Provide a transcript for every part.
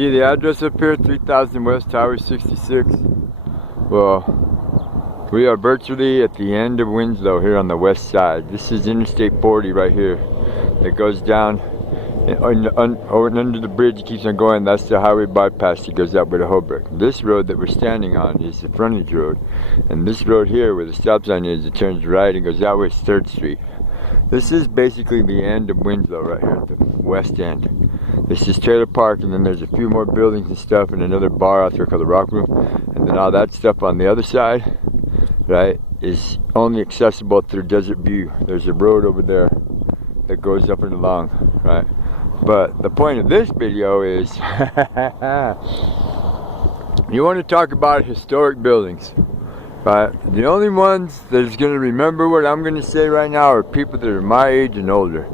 See the address up here, 3000 West Highway 66? Well, we are virtually at the end of Winslow here on the west side. This is Interstate 40 right here. It goes down under the bridge, it keeps on going. That's the highway bypass that goes up with a Holbrook. This road that we're standing on is the frontage road. And this road here where the stop sign is, it turns right and goes that way, 3rd Street. This is basically the end of Winslow right here at the west end. This is trailer park, and then there's a few more buildings and stuff, and another bar out there called the Rock Room. And then all that stuff on the other side, right, is only accessible through Desert View. There's a road over there that goes up and along, right? But the point of this video is you want to talk about historic buildings, right? The only ones that's going to remember what I'm going to say right now are people that are my age and older.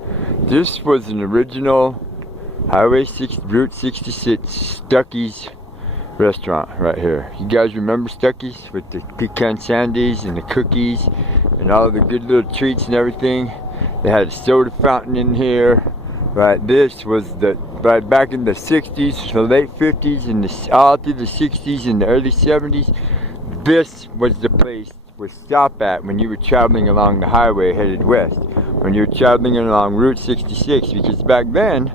This was an original Route 66 Stucky's restaurant right here. You guys remember Stucky's with the pecan sandies and the cookies and all of the good little treats and everything? They had a soda fountain in here. Right, this was right back in the 60s, the late 50s, and all through the 60s and the early 70s. This was the place to stop at when you were traveling along the highway headed west. When you were traveling along Route 66, because back then,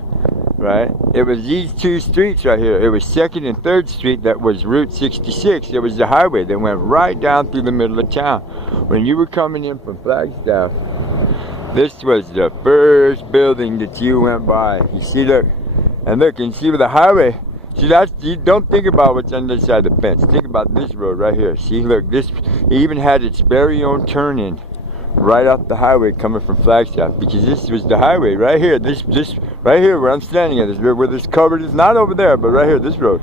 right, it was these two streets right here. It was 2nd and 3rd Street that was Route 66. It was the highway that went right down through the middle of town. When you were coming in from Flagstaff, this was the first building that you went by. You see, look, and look, and see with the highway. See, you don't think about what's on this side of the fence. Think about this road right here. See, look, this it even had its very own turn-in right off the highway coming from Flagstaff, because this was the highway right here. This right here where I'm standing at, this where this covered is not over there, but right here, this road.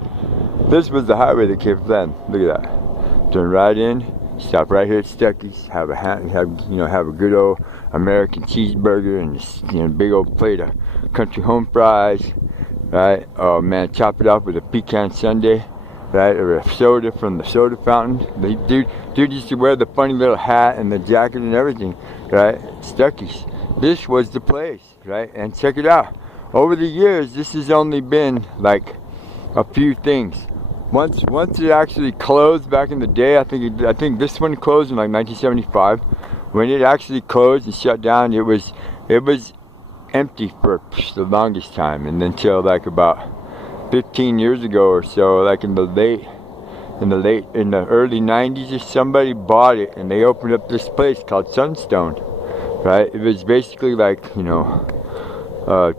This was the highway that came from them. Look at that. Turn right in. Stop right here at Stucky's, have a good old American cheeseburger and a big old plate of country home fries, right? Oh man, chop it up with a pecan sundae, right? Or a soda from the soda fountain. The dude used to wear the funny little hat and the jacket and everything, right? Stucky's. This was the place, right? And check it out. Over the years, this has only been like a few things. Once it actually closed back in the day, I think this one closed in like 1975. When it actually closed and shut down, it was empty for the longest time, and until like about 15 years ago or so, like in the early 90s, somebody bought it and they opened up this place called Sunstone, right? It was basically like,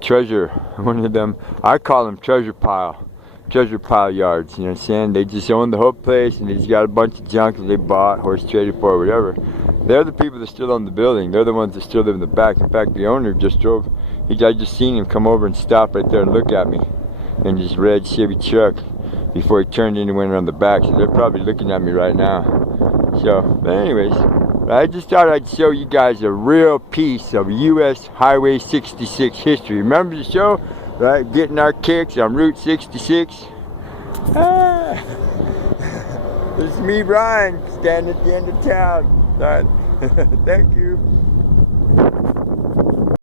treasure, one of them, I call them treasure pile yards, you know what I'm saying? They just own the whole place, and they just got a bunch of junk that they bought, horse traded for, whatever. They're the people that still own the building. They're the ones that still live in the back. In fact, the owner just drove, I just seen him come over and stop right there and look at me in his red Chevy truck before he turned in and went around the back. So they're probably looking at me right now. So, but anyways, I just thought I'd show you guys a real piece of US Highway 66 history. Remember the show? Right, getting our kicks on Route 66. This is me, Brian, standing at the end of town. Right. Thank you.